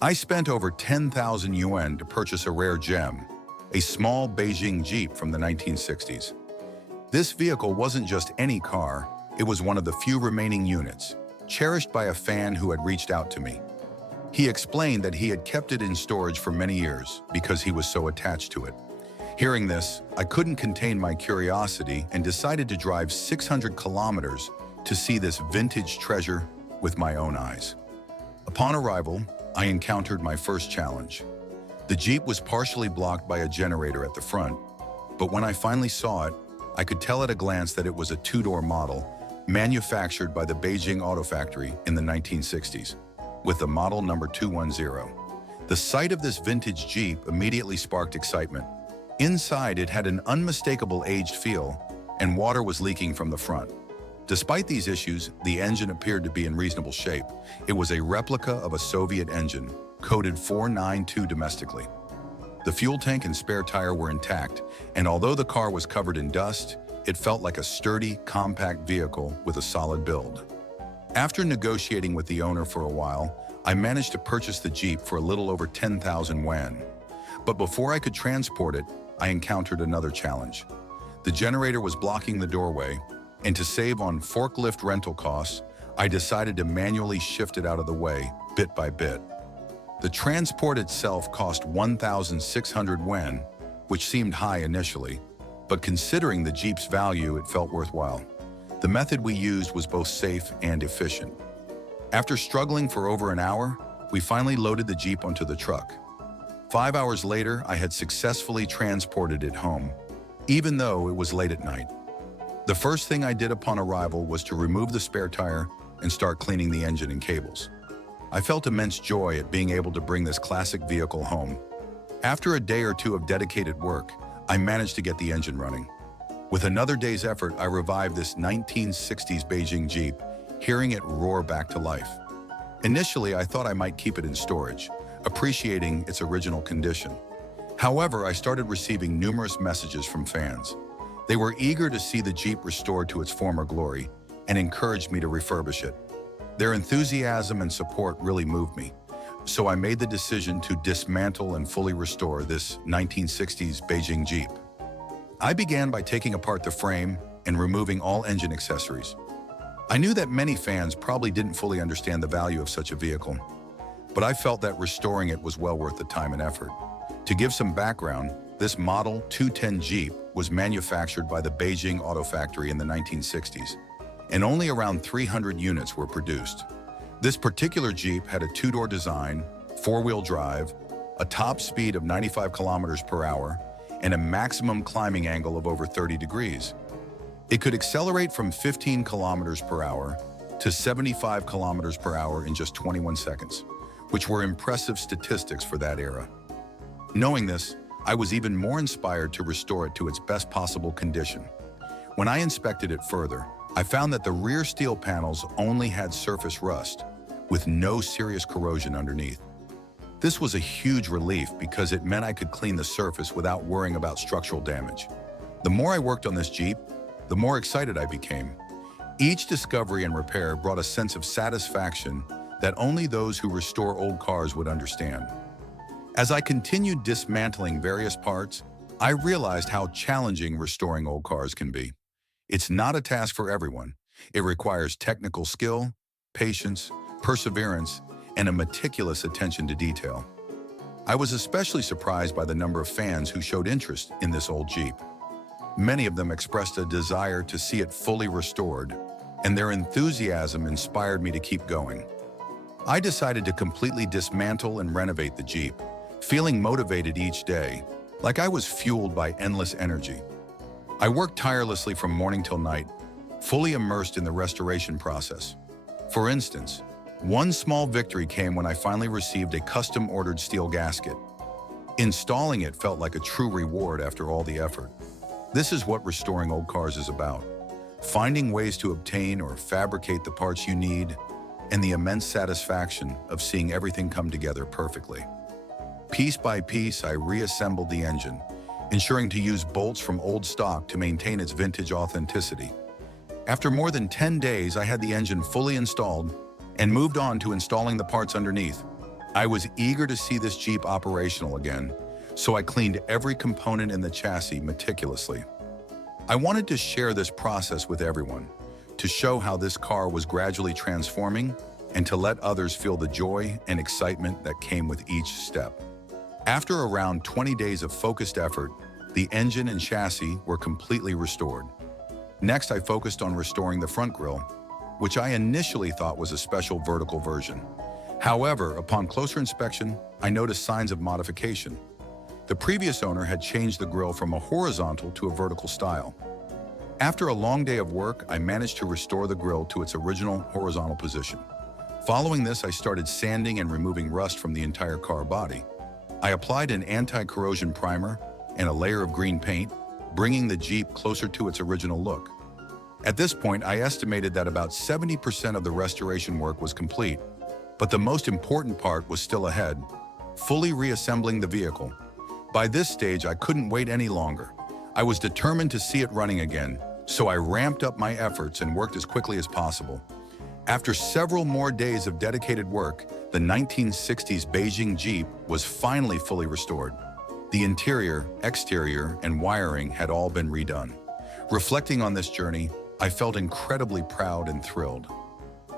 I spent over 10,000 yuan to purchase a rare gem, a small Beijing Jeep from the 1960s. This vehicle wasn't just any car, it was one of the few remaining units, cherished by a fan who had reached out to me. He explained that he had kept it in storage for many years because he was so attached to it. Hearing this, I couldn't contain my curiosity and decided to drive 600 kilometers to see this vintage treasure with my own eyes. Upon arrival, I encountered my first challenge. The Jeep was partially blocked by a generator at the front, but when I finally saw it, I could tell at a glance that it was a two-door model manufactured by the Beijing Auto Factory in the 1960s, with the model number 210. The sight of this vintage Jeep immediately sparked excitement. Inside, it had an unmistakable aged feel, and water was leaking from the front. Despite these issues, the engine appeared to be in reasonable shape. It was a replica of a Soviet engine, coded 492 domestically. The fuel tank and spare tire were intact, and although the car was covered in dust, it felt like a sturdy, compact vehicle with a solid build. After negotiating with the owner for a while, I managed to purchase the Jeep for a little over 10,000 yuan. But before I could transport it, I encountered another challenge. The generator was blocking the doorway, and to save on forklift rental costs, I decided to manually shift it out of the way, bit by bit. The transport itself cost 1,600 yuan, which seemed high initially, but considering the Jeep's value, it felt worthwhile. The method we used was both safe and efficient. After struggling for over an hour, we finally loaded the Jeep onto the truck. 5 hours later, I had successfully transported it home, even though it was late at night. The first thing I did upon arrival was to remove the spare tire and start cleaning the engine and cables. I felt immense joy at being able to bring this classic vehicle home. After a day or two of dedicated work, I managed to get the engine running. With another day's effort, I revived this 1960s Beijing Jeep, hearing it roar back to life. Initially, I thought I might keep it in storage, appreciating its original condition. However, I started receiving numerous messages from fans. They were eager to see the Jeep restored to its former glory and encouraged me to refurbish it. Their enthusiasm and support really moved me, so I made the decision to dismantle and fully restore this 1960s Beijing Jeep. I began by taking apart the frame and removing all engine accessories. I knew that many fans probably didn't fully understand the value of such a vehicle, but I felt that restoring it was well worth the time and effort. To give some background, this Model 210 Jeep was manufactured by the Beijing Auto Factory in the 1960s, and only around 300 units were produced. This particular Jeep had a two-door design, four-wheel drive, a top speed of 95 kilometers per hour, and a maximum climbing angle of over 30 degrees. It could accelerate from 15 kilometers per hour to 75 kilometers per hour in just 21 seconds, which were impressive statistics for that era. Knowing this, I was even more inspired to restore it to its best possible condition. When I inspected it further, I found that the rear steel panels only had surface rust, with no serious corrosion underneath. This was a huge relief because it meant I could clean the surface without worrying about structural damage. The more I worked on this Jeep, the more excited I became. Each discovery and repair brought a sense of satisfaction that only those who restore old cars would understand. As I continued dismantling various parts, I realized how challenging restoring old cars can be. It's not a task for everyone. It requires technical skill, patience, perseverance, and a meticulous attention to detail. I was especially surprised by the number of fans who showed interest in this old Jeep. Many of them expressed a desire to see it fully restored, and their enthusiasm inspired me to keep going. I decided to completely dismantle and renovate the Jeep, feeling motivated each day, like I was fueled by endless energy. I worked tirelessly from morning till night, fully immersed in the restoration process. For instance, one small victory came when I finally received a custom-ordered steel gasket. Installing it felt like a true reward after all the effort. This is what restoring old cars is about: finding ways to obtain or fabricate the parts you need, and the immense satisfaction of seeing everything come together perfectly. Piece by piece, I reassembled the engine, ensuring to use bolts from old stock to maintain its vintage authenticity. After more than 10 days, I had the engine fully installed and moved on to installing the parts underneath. I was eager to see this Jeep operational again, so I cleaned every component in the chassis meticulously. I wanted to share this process with everyone, to show how this car was gradually transforming and to let others feel the joy and excitement that came with each step. After around 20 days of focused effort, the engine and chassis were completely restored. Next, I focused on restoring the front grille, which I initially thought was a special vertical version. However, upon closer inspection, I noticed signs of modification. The previous owner had changed the grille from a horizontal to a vertical style. After a long day of work, I managed to restore the grille to its original horizontal position. Following this, I started sanding and removing rust from the entire car body. I applied an anti-corrosion primer and a layer of green paint, bringing the Jeep closer to its original look. At this point, I estimated that about 70% of the restoration work was complete, but the most important part was still ahead, fully reassembling the vehicle. By this stage, I couldn't wait any longer. I was determined to see it running again, so I ramped up my efforts and worked as quickly as possible. After several more days of dedicated work, the 1960s Beijing Jeep was finally fully restored. The interior, exterior, and wiring had all been redone. Reflecting on this journey, I felt incredibly proud and thrilled.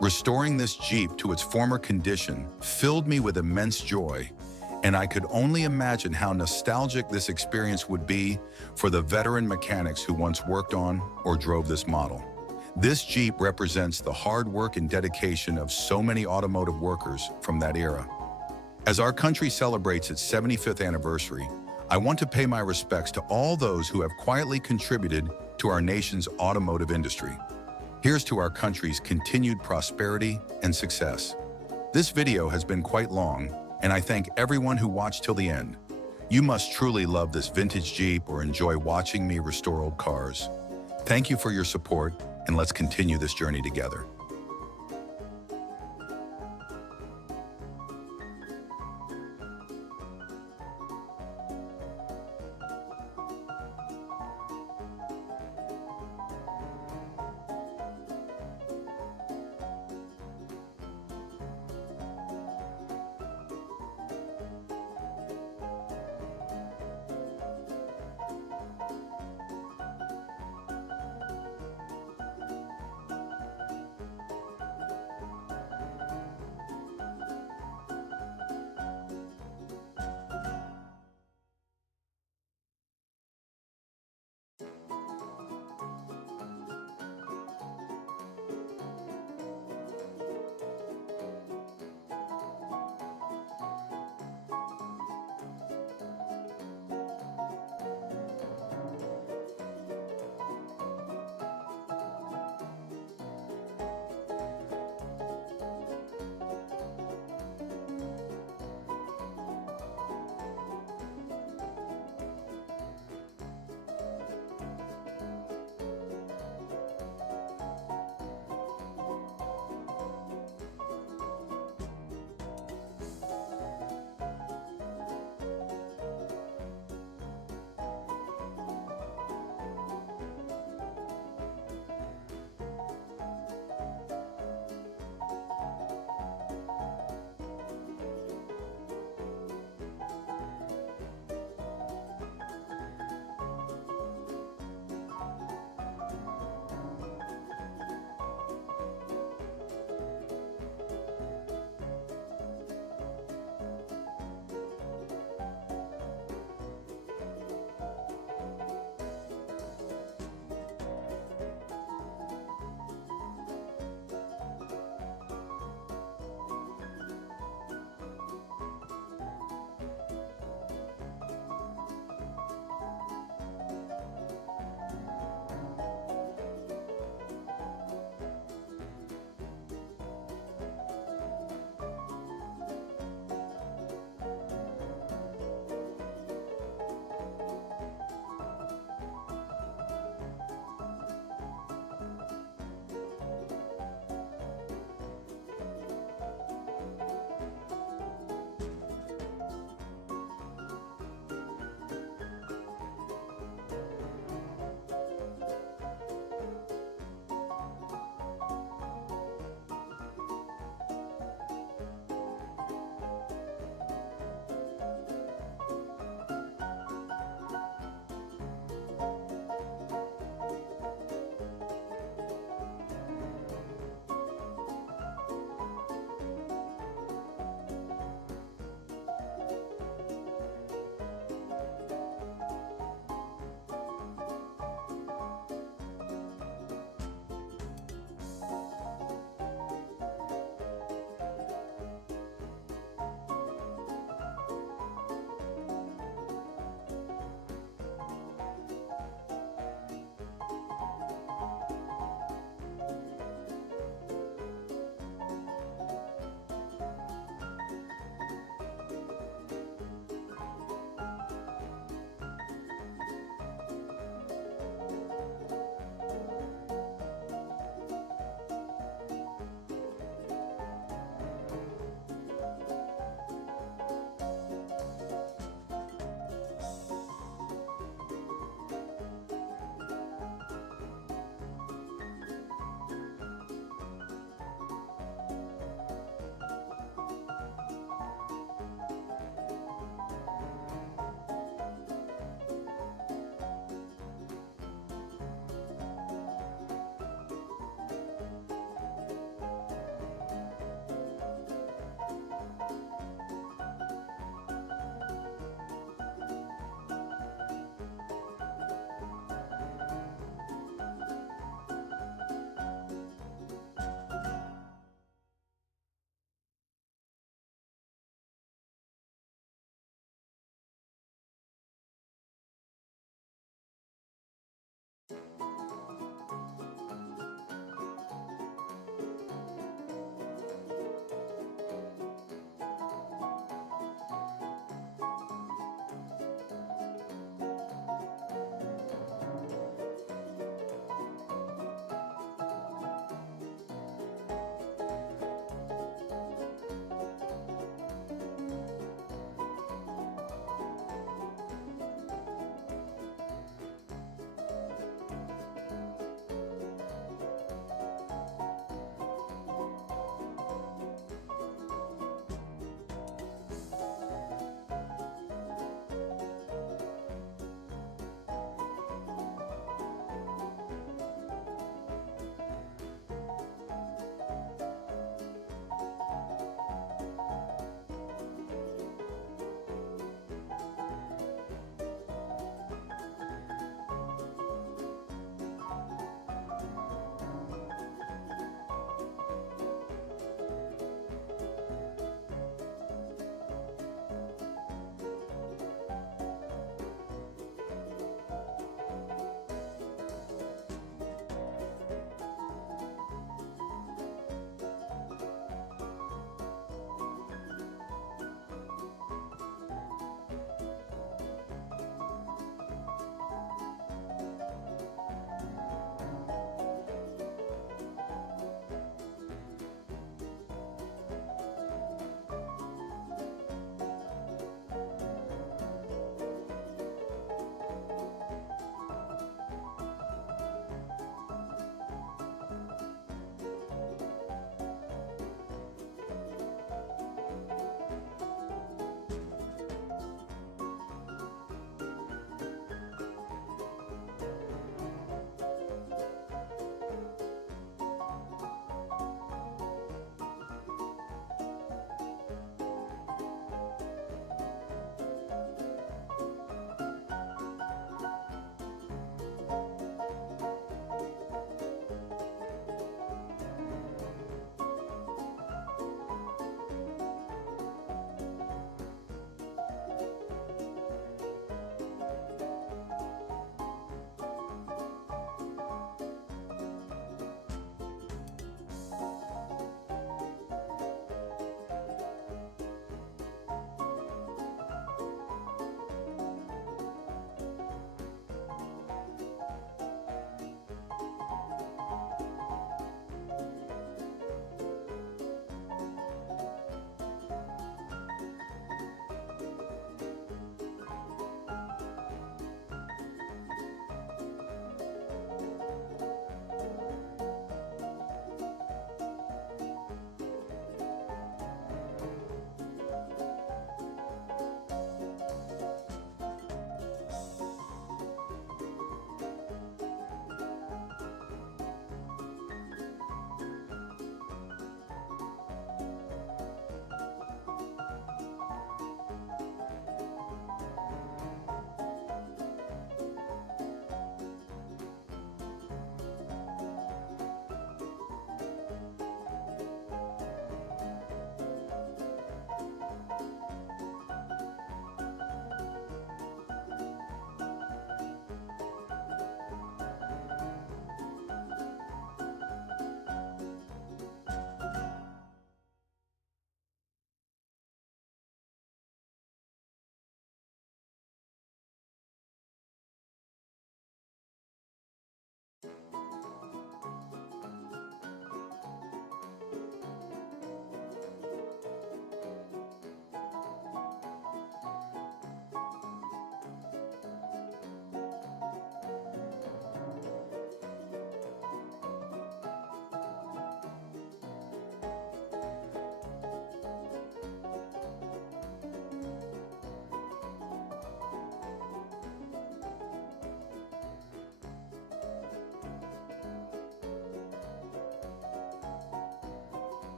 Restoring this Jeep to its former condition filled me with immense joy, and I could only imagine how nostalgic this experience would be for the veteran mechanics who once worked on or drove this model. This Jeep represents the hard work and dedication of so many automotive workers from that era. As our country celebrates its 75th anniversary, I want to pay my respects to all those who have quietly contributed to our nation's automotive industry. Here's to our country's continued prosperity and success. This video has been quite long, and I thank everyone who watched till the end. You must truly love this vintage Jeep or enjoy watching me restore old cars. Thank you for your support, and let's continue this journey together.